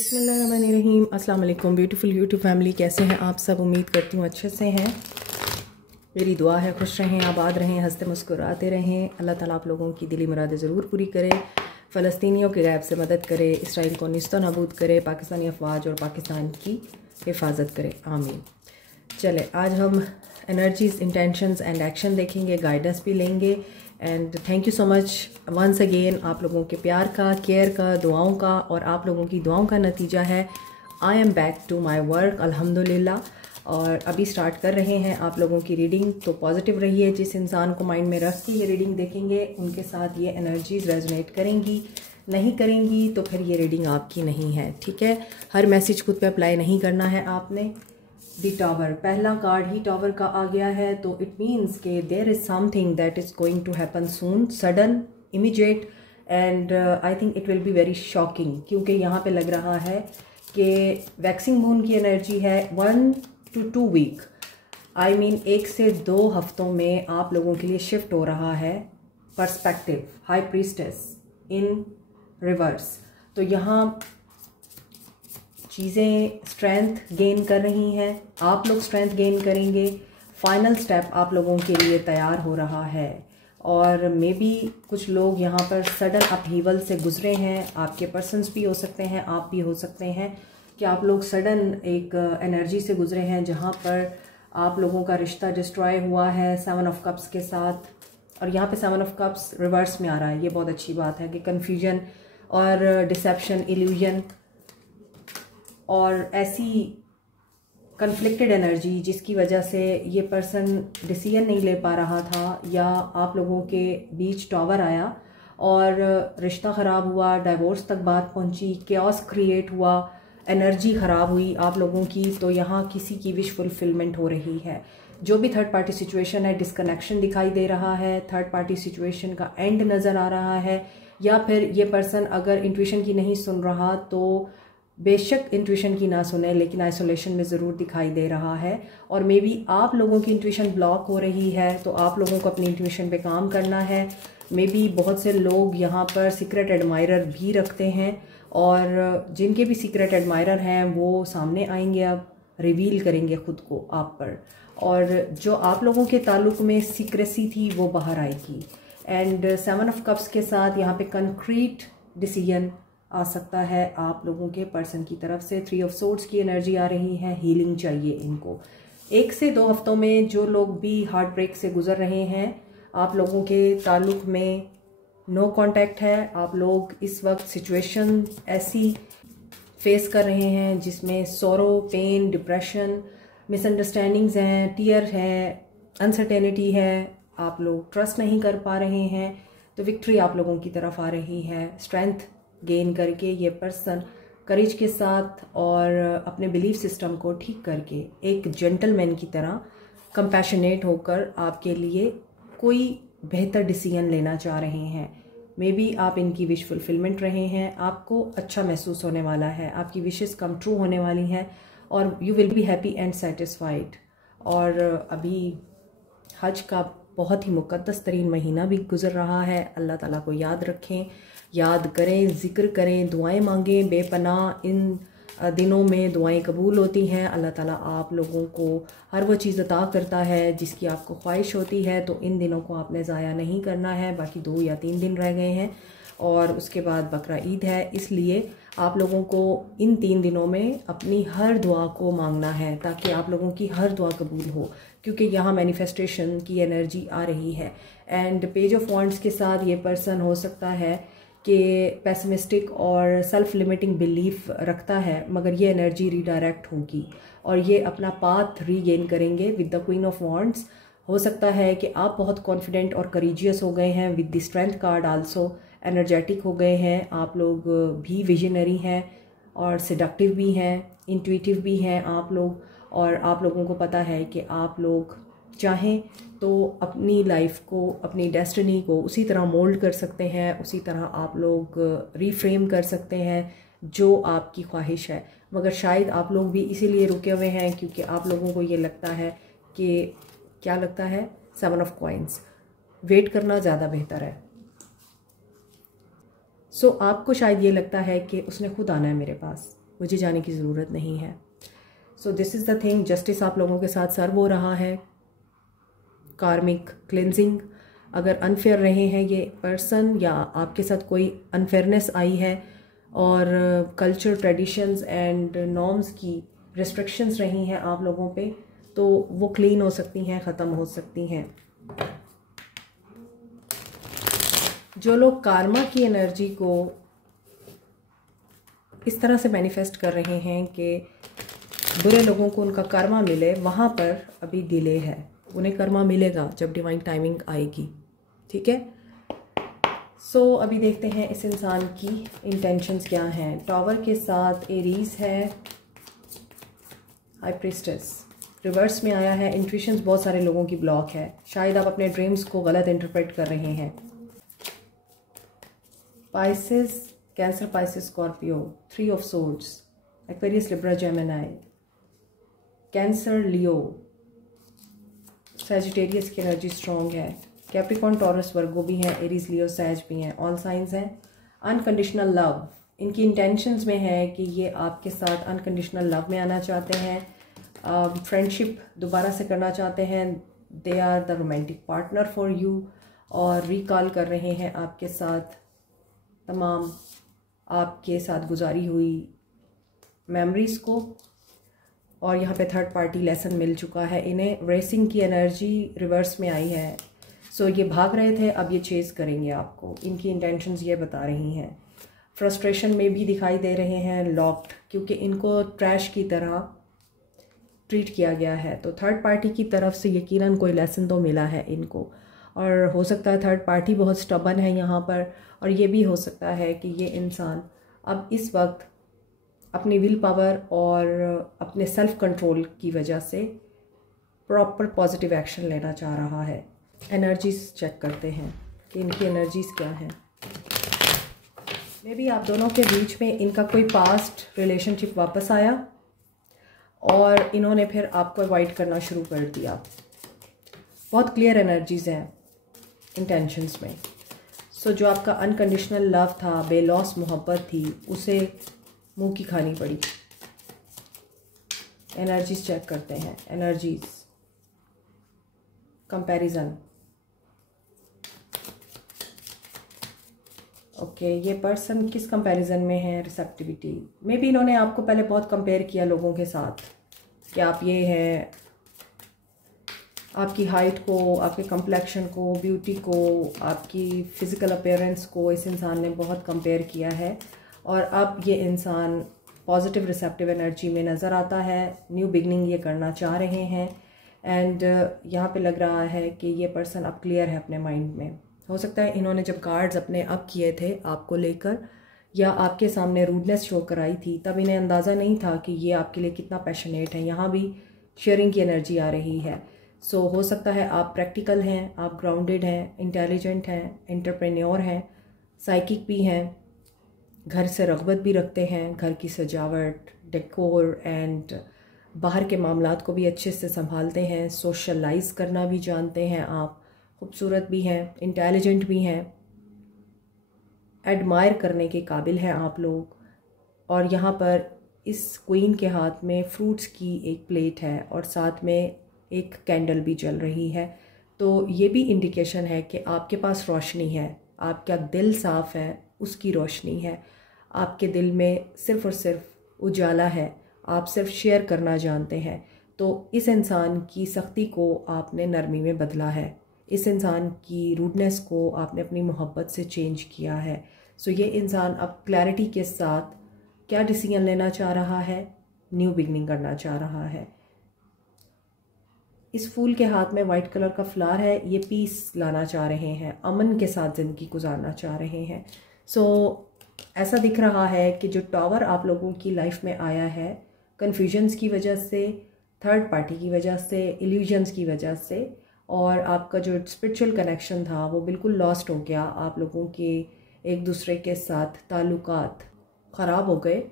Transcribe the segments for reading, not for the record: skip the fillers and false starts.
बिस्मिल्लाहिर्रहमानिर्रहीम। अस्सलाम वालेकुम ब्यूटीफुल यूट्यूब फैमिली, कैसे हैं आप सब? उम्मीद करती हूँ अच्छे से हैं। मेरी दुआ है खुश रहें, आबाद रहें, हंसते मुस्कुराते रहें। अल्लाह ताला आप लोगों की दिली मुरादें ज़रूर पूरी करे, फ़लस्तीनियों के गैब से मदद करे, इसराइल को निस्तो नाबूद करे, पाकिस्तानी अफवाज और पाकिस्तान की हिफाजत करे, आमीन। चले, आज हम एनर्जीज़, इंटेंशंस एंड एक्शन देखेंगे, गाइडेंस भी लेंगे। And thank you so much once again, आप लोगों के प्यार का, केयर का, दुआओं का, और आप लोगों की दुआओं का नतीजा है I am back to my work अल्हम्दुलिल्लाह। और अभी स्टार्ट कर रहे हैं आप लोगों की रीडिंग, तो पॉजिटिव रहिए। जिस इंसान को माइंड में रख के ये रीडिंग देखेंगे उनके साथ ये एनर्जीज रेजोनेट करेंगी, नहीं करेंगी तो फिर ये रीडिंग आपकी नहीं है, ठीक है। हर मैसेज खुद पे अप्लाई नहीं करना है आपने। दी टावर, पहला कार्ड ही टावर का आ गया है, तो इट मीन्स के there is something that is going to happen soon, sudden, immediate, and I think it will be very shocking, क्योंकि यहाँ पे लग रहा है कि वैक्सिंग मून की एनर्जी है 1 to 2 वीक, आई मीन 1 से 2 हफ्तों में आप लोगों के लिए शिफ्ट हो रहा है पर्सपेक्टिव, हाई प्रीस्टेस इन रिवर्स। तो यहाँ चीज़ें स्ट्रेंथ गेन कर रही हैं, आप लोग स्ट्रेंथ गेन करेंगे। फाइनल स्टेप आप लोगों के लिए तैयार हो रहा है, और मे बी कुछ लोग यहाँ पर सडन अपहीवल से गुजरे हैं। आपके पर्सन्स भी हो सकते हैं, आप भी हो सकते हैं कि आप लोग सडन एक एनर्जी से गुजरे हैं जहाँ पर आप लोगों का रिश्ता डिस्ट्रॉय हुआ है 7 ऑफ कप्स के साथ। और यहाँ पे 7 ऑफ कप्स रिवर्स में आ रहा है, ये बहुत अच्छी बात है कि कन्फ्यूजन और डिसेप्शन, इल्यूजन और ऐसी कन्फ्लिक्टेड एनर्जी जिसकी वजह से ये पर्सन डिसीजन नहीं ले पा रहा था, या आप लोगों के बीच टावर आया और रिश्ता ख़राब हुआ, डाइवोर्स तक बात पहुंची, केओस क्रिएट हुआ, एनर्जी ख़राब हुई आप लोगों की। तो यहाँ किसी की विश फुलफिलमेंट हो रही है। जो भी थर्ड पार्टी सिचुएशन है, डिस्कनेक्शन दिखाई दे रहा है, थर्ड पार्टी सिचुएशन का एंड नज़र आ रहा है, या फिर ये पर्सन अगर इंट्यूशन की नहीं सुन रहा तो बेशक इंट्यूशन की ना सुने, लेकिन आइसोलेशन में ज़रूर दिखाई दे रहा है। और मे बी आप लोगों की इंट्यूशन ब्लॉक हो रही है, तो आप लोगों को अपनी इंट्यूशन पे काम करना है। मे बी बहुत से लोग यहाँ पर सीक्रेट एडमायरर भी रखते हैं, और जिनके भी सीक्रेट एडमायरर हैं वो सामने आएंगे, अब रिवील करेंगे ख़ुद को आप पर, और जो आप लोगों के ताल्लुक़ में सीक्रेसी थी वो बाहर आएगी। एंड 7 ऑफ कप्स के साथ यहाँ पे कंक्रीट डिसीजन आ सकता है आप लोगों के पर्सन की तरफ से। 3 ऑफ सोर्ड्स की एनर्जी आ रही है, हीलिंग चाहिए इनको। 1 से 2 हफ्तों में जो लोग भी हार्ट ब्रेक से गुजर रहे हैं, आप लोगों के ताल्लुक़ में नो कांटेक्ट है। आप लोग इस वक्त सिचुएशन ऐसी फेस कर रहे हैं जिसमें सोरो, पेन, डिप्रेशन, मिसअंडरस्टैंडिंग्स हैं, टीयर है, अनसर्टेनिटी है, आप लोग ट्रस्ट नहीं कर पा रहे हैं। तो विक्ट्री आप लोगों की तरफ आ रही है, स्ट्रेंथ गेन करके ये पर्सन करेज के साथ और अपने बिलीफ सिस्टम को ठीक करके एक जेंटलमैन की तरह कंपैशनेट होकर आपके लिए कोई बेहतर डिसीजन लेना चाह रहे हैं। मे बी आप इनकी विश फुलफिलमेंट रहे हैं, आपको अच्छा महसूस होने वाला है, आपकी विशेस कम ट्रू होने वाली हैं, और you will be happy and satisfied. और अभी हज का बहुत ही मुक़द्दस तरीन महीना भी गुजर रहा है। अल्लाह ताला को याद रखें, याद करें, ज़िक्र करें, दुआएं मांगें बेपनाह। इन दिनों में दुआएं कबूल होती हैं। अल्लाह ताला आप लोगों को हर वो चीज़ अता करता है जिसकी आपको ख्वाहिश होती है। तो इन दिनों को आपने ज़ाया नहीं करना है। बाकी 2 या 3 दिन रह गए हैं और उसके बाद बकरा ईद है, इसलिए आप लोगों को इन 3 दिनों में अपनी हर दुआ को मांगना है ताकि आप लोगों की हर दुआ कबूल हो, क्योंकि यहाँ मैनिफेस्टेशन की एनर्जी आ रही है। एंड पेज ऑफ वॉन्ड्स के साथ ये पर्सन हो सकता है कि पेसिमिस्टिक और सेल्फ लिमिटिंग बिलीफ रखता है, मगर ये एनर्जी रीडायरेक्ट होगी और ये अपना पाथ रीगेन करेंगे with the queen of wands. हो सकता है कि आप बहुत कॉन्फिडेंट और करेजियस हो गए हैं with the strength card also, energetic हो गए हैं आप लोग भी, विजनरी हैं और सिडक्टिव भी हैं, इंट्यूटिव भी हैं आप लोग। और आप लोगों को पता है कि आप लोग चाहें तो अपनी लाइफ को, अपनी डेस्टिनी को उसी तरह मोल्ड कर सकते हैं, उसी तरह आप लोग रीफ्रेम कर सकते हैं जो आपकी ख्वाहिश है। मगर शायद आप लोग भी इसीलिए रुके हुए हैं क्योंकि आप लोगों को ये लगता है कि, क्या लगता है, 7 ऑफ कॉइंस, वेट करना ज़्यादा बेहतर है। सो आपको शायद ये लगता है कि उसने खुद आना है मेरे पास, मुझे जाने की ज़रूरत नहीं है। So this is the thing, justice आप लोगों के साथ सर्व हो रहा है। कार्मिक क्लिनजिंग, अगर अनफेयर रहे हैं ये पर्सन या आपके साथ कोई अनफेयरनेस आई है और कल्चर ट्रेडिशंस एंड नॉर्म्स की रिस्ट्रिक्शंस रही हैं आप लोगों पे, तो वो क्लीन हो सकती हैं, ख़त्म हो सकती हैं। जो लोग कार्मा की एनर्जी को इस तरह से मैनिफेस्ट कर रहे हैं कि बुरे लोगों को उनका कर्मा मिले, वहाँ पर अभी डिले है। उन्हें कर्मा मिलेगा जब डिवाइन टाइमिंग आएगी, ठीक है। सो अभी देखते हैं इस इंसान की इंटेंशंस क्या हैं। टॉवर के साथ एरीज है, हाई प्रीस्टेस रिवर्स में आया है। इंट्यूशंस बहुत सारे लोगों की ब्लॉक है, शायद आप अपने ड्रीम्स को गलत इंटरप्रेट कर रहे हैं। Pisces, cancer, Pisces, Scorpio, 3 of swords, Aquarius, Libra, Gemini, cancer, Leo, Sagittarius की एनर्जी स्ट्रॉन्ग है। कैप्रिकॉर्न, टॉरस, वर्गो भी हैं, एरीज, लियो, सैज भी हैं, ऑल साइंस हैं। अनकंडीशनल लव, इनकी इंटेंशंस में है कि ये आपके साथ अनकंडीशनल लव में आना चाहते हैं, फ्रेंडशिप दोबारा से करना चाहते हैं। They are the romantic partner for you, और रिकॉल कर रहे हैं आपके साथ तमाम आपके साथ गुजारी हुई मेमोरीज़ को। और यहाँ पे थर्ड पार्टी लेसन मिल चुका है इन्हें। रेसिंग की एनर्जी रिवर्स में आई है। सो ये भाग रहे थे, अब ये चेज़ करेंगे आपको। इनकी इंटेंशंस ये बता रही हैं। फ्रस्ट्रेशन में भी दिखाई दे रहे हैं, लॉक्ड, क्योंकि इनको ट्रैश की तरह ट्रीट किया गया है। तो थर्ड पार्टी की तरफ से यकीनन कोई लेसन तो मिला है इनको, और हो सकता है थर्ड पार्टी बहुत स्टबन है यहाँ पर। और ये भी हो सकता है कि ये इंसान अब इस वक्त अपनी विल पावर और अपने सेल्फ कंट्रोल की वजह से प्रॉपर पॉजिटिव एक्शन लेना चाह रहा है। एनर्जीज चेक करते हैं कि इनकी एनर्जीज क्या हैं। मे बी आप दोनों के बीच में इनका कोई पास्ट रिलेशनशिप वापस आया और इन्होंने फिर आपको अवॉइड करना शुरू कर दिया। बहुत क्लियर एनर्जीज हैं इंटेंशंस में। सो जो आपका अनकंडीशनल लव था, बेलॉस मोहब्बत थी, उसे मुंह की खानी पड़ी। एनर्जीज चेक करते हैं। एनर्जीज, कंपैरिजन, ओके, ये पर्सन किस कंपैरिजन में है? रिसेप्टिविटी। मे बी इन्होंने आपको पहले बहुत कंपेयर किया लोगों के साथ कि आप ये हैं, आपकी हाइट को, आपके कम्प्लेक्शन को, ब्यूटी को, आपकी फ़िज़िकल अपीयरेंस को इस इंसान ने बहुत कंपेयर किया है। और अब ये इंसान पॉजिटिव रिसेप्टिव एनर्जी में नज़र आता है। न्यू बिगनिंग ये करना चाह रहे हैं। एंड यहाँ पे लग रहा है कि ये पर्सन अब क्लियर है अपने माइंड में। हो सकता है इन्होंने जब गार्ड्स अपने अप किए थे आपको लेकर, या आपके सामने रूडनेस शो कराई थी, तब इन्हें अंदाज़ा नहीं था कि ये आपके लिए कितना पैशनेट है। यहाँ भी शेयरिंग की एनर्जी आ रही है। सो हो सकता है आप प्रैक्टिकल हैं, आप ग्राउंडेड हैं, इंटेलिजेंट हैं, एंटरप्रेन्योर हैं, साइकिक भी हैं, घर से रग़बत भी रखते हैं, घर की सजावट, डेकोर एंड बाहर के मामलात को भी अच्छे से संभालते हैं, सोशलाइज करना भी जानते हैं आप, खूबसूरत भी हैं, इंटेलिजेंट भी हैं, एडमायर करने के काबिल हैं आप लोग। और यहाँ पर इस क्वीन के हाथ में फ्रूट्स की एक प्लेट है और साथ में एक कैंडल भी जल रही है। तो ये भी इंडिकेशन है कि आपके पास रोशनी है, आपका दिल साफ़ है, उसकी रोशनी है। आपके दिल में सिर्फ़ और सिर्फ उजाला है, आप सिर्फ शेयर करना जानते हैं। तो इस इंसान की सख्ती को आपने नरमी में बदला है, इस इंसान की रूडनेस को आपने अपनी मोहब्बत से चेंज किया है। सो ये इंसान अब क्लैरिटी के साथ क्या डिसीजन लेना चाह रहा है? न्यू बिगनिंग करना चाह रहा है। इस फूल के हाथ में वाइट कलर का फ्लावर है, ये पीस लाना चाह रहे हैं, अमन के साथ ज़िंदगी गुजारना चाह रहे हैं। सो ऐसा दिख रहा है कि जो टॉवर आप लोगों की लाइफ में आया है, कन्फ्यूजन्स की वजह से, थर्ड पार्टी की वजह से, इल्यूजन्स की वजह से, और आपका जो स्पिरिचुअल कनेक्शन था वो बिल्कुल लॉस्ट हो गया। आप लोगों के एक दूसरे के साथ ताल्लुकात ख़राब हो गए,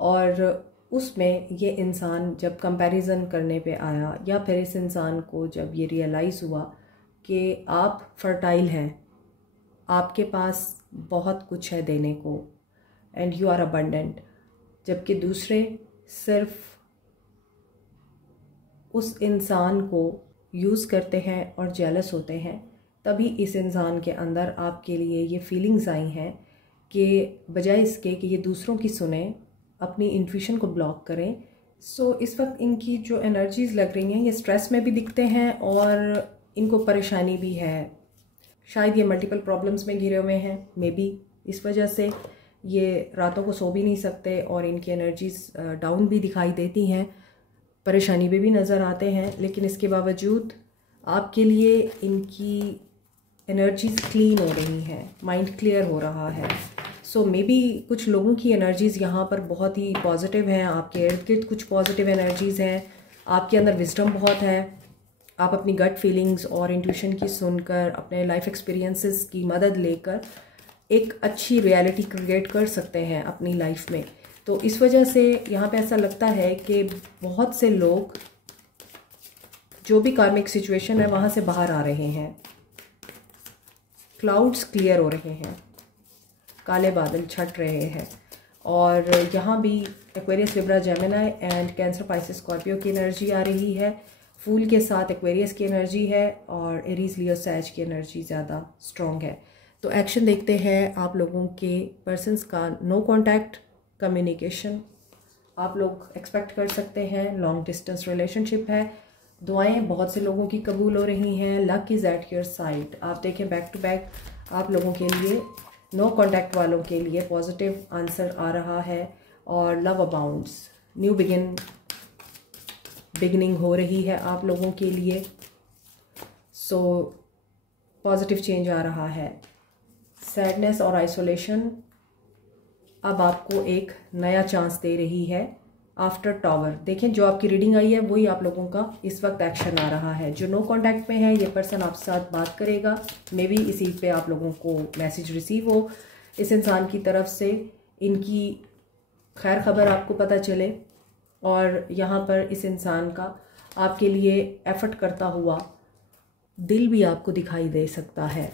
और उसमें ये इंसान जब कंपैरिजन करने पे आया, या फिर इस इंसान को जब ये रियलाइज़ हुआ कि आप फर्टाइल हैं, आपके पास बहुत कुछ है देने को, एंड यू आर अबंडेंट, जबकि दूसरे सिर्फ उस इंसान को यूज़ करते हैं और जेलस होते हैं। तभी इस इंसान के अंदर आपके लिए ये फीलिंग्स आई हैं कि बजाय इसके कि ये दूसरों की सुने, अपनी इंट्यूशन को ब्लॉक करें। सो इस वक्त इनकी जो एनर्जीज़ लग रही हैं ये स्ट्रेस में भी दिखते हैं और इनको परेशानी भी है। शायद ये मल्टीपल प्रॉब्लम्स में घिरे हुए हैं, मे बी इस वजह से ये रातों को सो भी नहीं सकते और इनकी एनर्जीज़ डाउन भी दिखाई देती हैं, परेशानी में भी नज़र आते हैं। लेकिन इसके बावजूद आपके लिए इनकी एनर्जीज़ क्लीन हो रही हैं, माइंड क्लियर हो रहा है। सो मे बी कुछ लोगों की एनर्जीज़ यहाँ पर बहुत ही पॉजिटिव हैं, आपके इर्द गिर्द कुछ पॉजिटिव एनर्जीज़ हैं, आपके अंदर विजडम बहुत है। आप अपनी गट फीलिंग्स और इंट्यूशन की सुनकर, अपने लाइफ एक्सपीरियंसेस की मदद लेकर एक अच्छी रियलिटी क्रिएट कर सकते हैं अपनी लाइफ में। तो इस वजह से यहाँ पे ऐसा लगता है कि बहुत से लोग जो भी कार्मिक सिचुएशन है वहाँ से बाहर आ रहे हैं। क्लाउड्स क्लियर हो रहे हैं, काले बादल छट रहे हैं और यहाँ भी Aquarius, Libra, Gemini and cancer, Pisces, Scorpio की एनर्जी आ रही है। फूल के साथ एक्वेरियस की एनर्जी है और एरीज, लियो, सैज की एनर्जी ज़्यादा स्ट्रॉन्ग है। तो एक्शन देखते हैं आप लोगों के पर्सन्स का। नो कॉन्टैक्ट कम्युनिकेशन आप लोग एक्सपेक्ट कर सकते हैं। लॉन्ग डिस्टेंस रिलेशनशिप है। दुआएं बहुत से लोगों की कबूल हो रही हैं। Luck is at your side. आप देखें बैक टू बैक आप लोगों के लिए, नो कॉन्टैक्ट वालों के लिए पॉजिटिव आंसर आ रहा है और लव अबाउंड्स, न्यू बिगनिंग हो रही है आप लोगों के लिए। सो पॉजिटिव चेंज आ रहा है। सैडनेस और आइसोलेशन अब आपको एक नया चांस दे रही है आफ्टर टॉवर। देखें जो आपकी रीडिंग आई है वही आप लोगों का इस वक्त एक्शन आ रहा है। जो नो कांटेक्ट में है ये पर्सन आपके साथ बात करेगा, मे बी इसी पे आप लोगों को मैसेज रिसीव हो इस इंसान की तरफ से, इनकी खैर खबर आपको पता चले और यहाँ पर इस इंसान का आपके लिए एफर्ट करता हुआ दिल भी आपको दिखाई दे सकता है।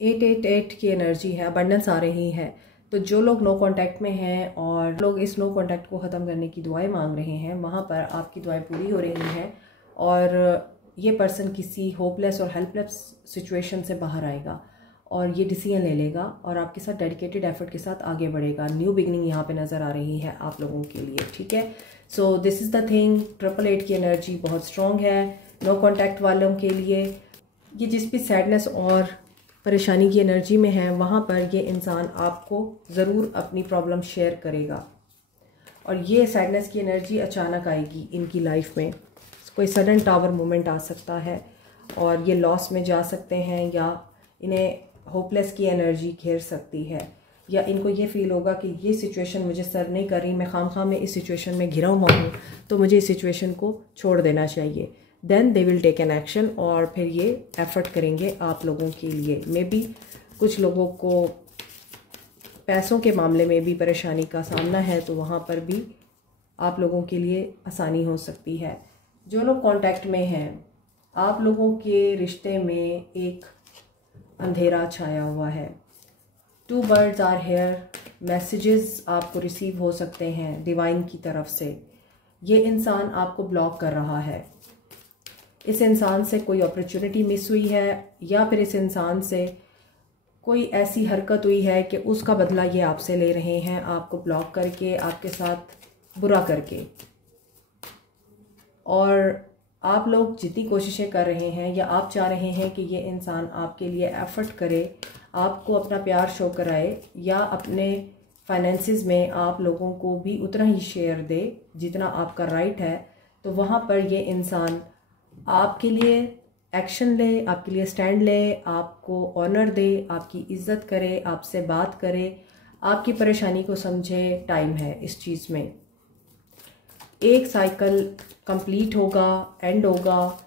888 की एनर्जी है, अबंडेंस आ रही है। तो जो लोग नो कांटेक्ट में हैं और लोग इस नो कांटेक्ट को ख़त्म करने की दुआएं मांग रहे हैं, वहाँ पर आपकी दुआएं पूरी हो रही हैं और ये पर्सन किसी होपलेस और हेल्पलेस सिचुएशन से बाहर आएगा और ये डिसीजन ले लेगा और आपके साथ डेडिकेटेड एफर्ट के साथ आगे बढ़ेगा। न्यू बिगनिंग यहाँ पे नज़र आ रही है आप लोगों के लिए, ठीक है। So this is the thing. 888 की एनर्जी बहुत स्ट्रॉन्ग है नो कांटेक्ट वालों के लिए। ये जिस भी सैडनेस और परेशानी की एनर्जी में है वहाँ पर ये इंसान आपको ज़रूर अपनी प्रॉब्लम शेयर करेगा और ये सैडनेस की एनर्जी अचानक आएगी इनकी लाइफ में। कोई सडन टावर मोमेंट आ सकता है और ये लॉस में जा सकते हैं या इन्हें होपलेस की एनर्जी घेर सकती है या इनको ये फील होगा कि ये सिचुएशन मुझे सर्व नहीं कर रही, मैं खामखा में इस सिचुएशन में घिरा हुआ हूँ, तो मुझे इस सिचुएशन को छोड़ देना चाहिए। Then they will take an action और फिर ये एफर्ट करेंगे आप लोगों के लिए। मे बी कुछ लोगों को पैसों के मामले में भी परेशानी का सामना है, तो वहाँ पर भी आप लोगों के लिए आसानी हो सकती है। जो लोग कांटेक्ट में हैं, आप लोगों के रिश्ते में एक अंधेरा छाया हुआ है। 2 birds आर हेयर। मैसेजेस आपको रिसीव हो सकते हैं डिवाइन की तरफ से। ये इंसान आपको ब्लॉक कर रहा है। इस इंसान से कोई अपॉर्चुनिटी मिस हुई है या फिर इस इंसान से कोई ऐसी हरकत हुई है कि उसका बदला ये आपसे ले रहे हैं, आपको ब्लॉक करके, आपके साथ बुरा करके। और आप लोग जितनी कोशिशें कर रहे हैं या आप चाह रहे हैं कि ये इंसान आपके लिए एफर्ट करे, आपको अपना प्यार शो कराए या अपने फाइनेंसिस में आप लोगों को भी उतना ही शेयर दे जितना आपका राइट है, तो वहाँ पर ये इंसान आपके लिए एक्शन ले, आपके लिए स्टैंड ले, आपको ऑनर दे, आपकी इज्जत करे, आपसे बात करे, आपकी परेशानी को समझे। टाइम है इस चीज़ में। एक साइकिल कंप्लीट होगा, एंड होगा,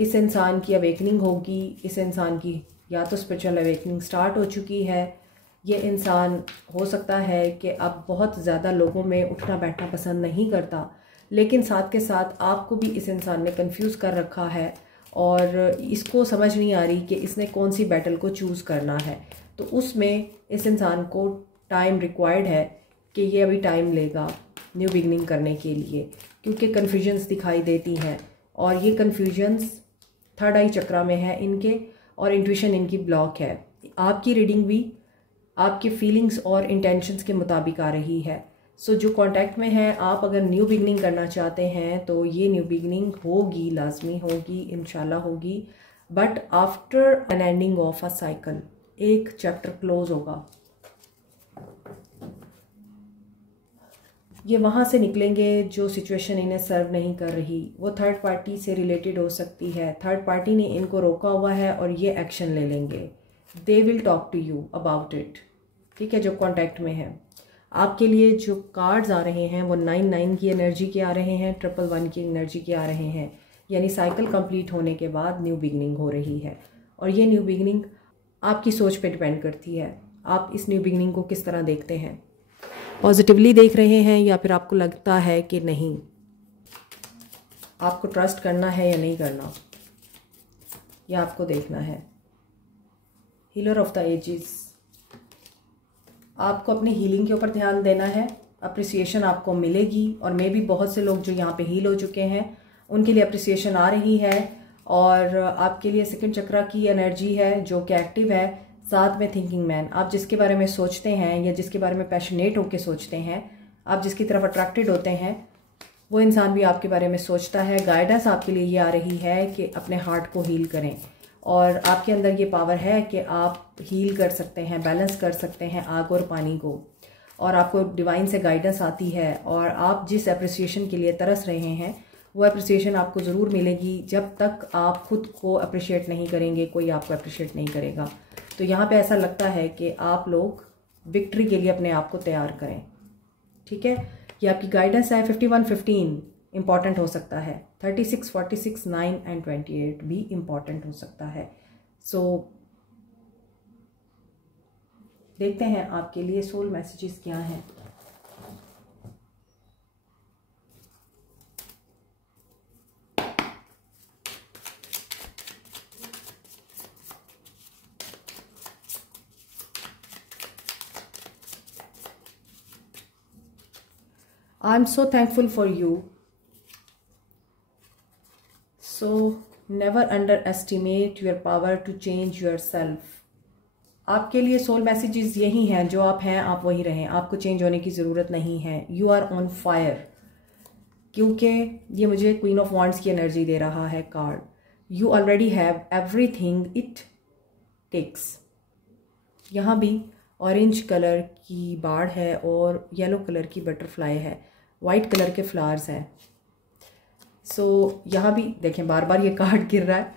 इस इंसान की अवेकनिंग होगी। इस इंसान की या तो स्पिरिचुअल अवेकनिंग स्टार्ट हो चुकी है, ये इंसान हो सकता है कि अब बहुत ज़्यादा लोगों में उठना बैठना पसंद नहीं करता, लेकिन साथ के साथ आपको भी इस इंसान ने कंफ्यूज कर रखा है और इसको समझ नहीं आ रही कि इसने कौन सी बैटल को चूज़ करना है। तो उसमें इस इंसान को टाइम रिक्वायर्ड है कि ये अभी टाइम लेगा न्यू बिगनिंग करने के लिए, क्योंकि कन्फ्यूजन्स दिखाई देती हैं और ये कन्फ्यूजन्स थर्ड आई चक्रा में है इनके, और इंट्यूशन इनकी ब्लॉक है। आपकी रीडिंग भी आपके फीलिंग्स और इंटेंशंस के मुताबिक आ रही है। सो जो कांटेक्ट में है, आप अगर न्यू बिगनिंग करना चाहते हैं तो ये न्यू बिगनिंग होगी, लाजमी होगी, इंशाल्लाह होगी, but after an ending of a cycle. एक चैप्टर क्लोज होगा, ये वहाँ से निकलेंगे जो सिचुएशन इन्हें सर्व नहीं कर रही, वो थर्ड पार्टी से रिलेटेड हो सकती है। थर्ड पार्टी ने इनको रोका हुआ है और ये एक्शन ले लेंगे। They will talk to you about it, ठीक है। जो कॉन्टैक्ट में है आपके लिए जो कार्ड्स आ रहे हैं वो 9 की एनर्जी के आ रहे हैं, 1 की एनर्जी के आ रहे हैं, यानी साइकिल कंप्लीट होने के बाद न्यू बिगनिंग हो रही है। और ये न्यू बिगनिंग आपकी सोच पे डिपेंड करती है, आप इस न्यू बिगनिंग को किस तरह देखते हैं, पॉजिटिवली देख रहे हैं या फिर आपको लगता है कि नहीं, आपको ट्रस्ट करना है या नहीं करना, या आपको देखना है। हीलर ऑफ द एजेस, आपको अपनी हीलिंग के ऊपर ध्यान देना है, अप्रिसिएशन आपको मिलेगी। और मे भी बहुत से लोग जो यहाँ पे हील हो चुके हैं उनके लिए अप्रिसिएशन आ रही है, और आपके लिए सेकंड चक्रा की एनर्जी है जो कि एक्टिव है। साथ में थिंकिंग मैन, आप जिसके बारे में सोचते हैं या जिसके बारे में पैशनेट होकर सोचते हैं, आप जिसकी तरफ अट्रैक्टेड होते हैं, वो इंसान भी आपके बारे में सोचता है। गाइडेंस आपके लिए ये आ रही है कि अपने हार्ट को हील करें, और आपके अंदर ये पावर है कि आप हील कर सकते हैं, बैलेंस कर सकते हैं आग और पानी को, और आपको डिवाइन से गाइडेंस आती है। और आप जिस अप्रिसिएशन के लिए तरस रहे हैं वो अप्रिसिएशन आपको ज़रूर मिलेगी। जब तक आप खुद को अप्रिशिएट नहीं करेंगे, कोई आपको अप्रिशिएट नहीं करेगा। तो यहाँ पे ऐसा लगता है कि आप लोग विक्ट्री के लिए अपने आप को तैयार करें, ठीक है। ये आपकी गाइडेंस है। 51-15 इम्पॉर्टेंट हो सकता है, 36, 46, 9 एंड 28 भी इम्पॉर्टेंट हो सकता है। सो देखते हैं आपके लिए सोल मैसेजेस क्या हैं। I'm so thankful for you. So never underestimate your power to change yourself. आपके लिए सोल मैसेजेस यही हैं, जो आप हैं आप वही रहें, आपको चेंज होने की ज़रूरत नहीं है। यू आर ऑन फायर, क्योंकि ये मुझे क्वीन ऑफ वॉन्ड्स की एनर्जी दे रहा है card. You already have everything it takes. यहाँ भी ऑरेंज कलर की बाड़ है और येलो कलर की बटरफ्लाई है, वाइट कलर के फ्लावर्स हैं। सो यहाँ भी देखें बार बार ये कार्ड गिर रहा है।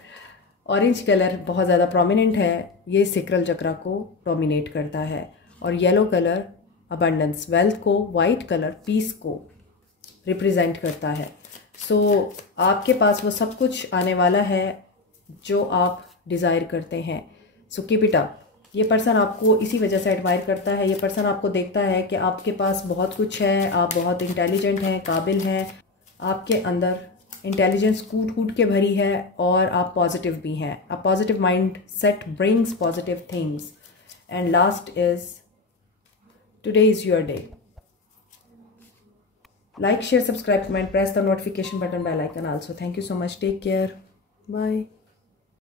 ऑरेंज कलर बहुत ज़्यादा प्रोमिनेंट है, ये सेक्रल चक्रा को डोमिनेट करता है, और येलो कलर अबंडेंस, वेल्थ को, वाइट कलर पीस को रिप्रेजेंट करता है। सो आपके पास वो सब कुछ आने वाला है जो आप डिज़ायर करते हैं। So keep it up. ये पर्सन आपको इसी वजह से एडमायर करता है। ये पर्सन आपको देखता है कि आपके पास बहुत कुछ है, आप बहुत इंटेलिजेंट हैं, काबिल हैं, आपके अंदर इंटेलिजेंस कूट कूट के भरी है, और आप पॉजिटिव भी हैं। A positive mind set brings positive things. And last is today is your day. Like, share, subscribe, comment, press the notification button, bell icon also. Thank you so much, take care, bye.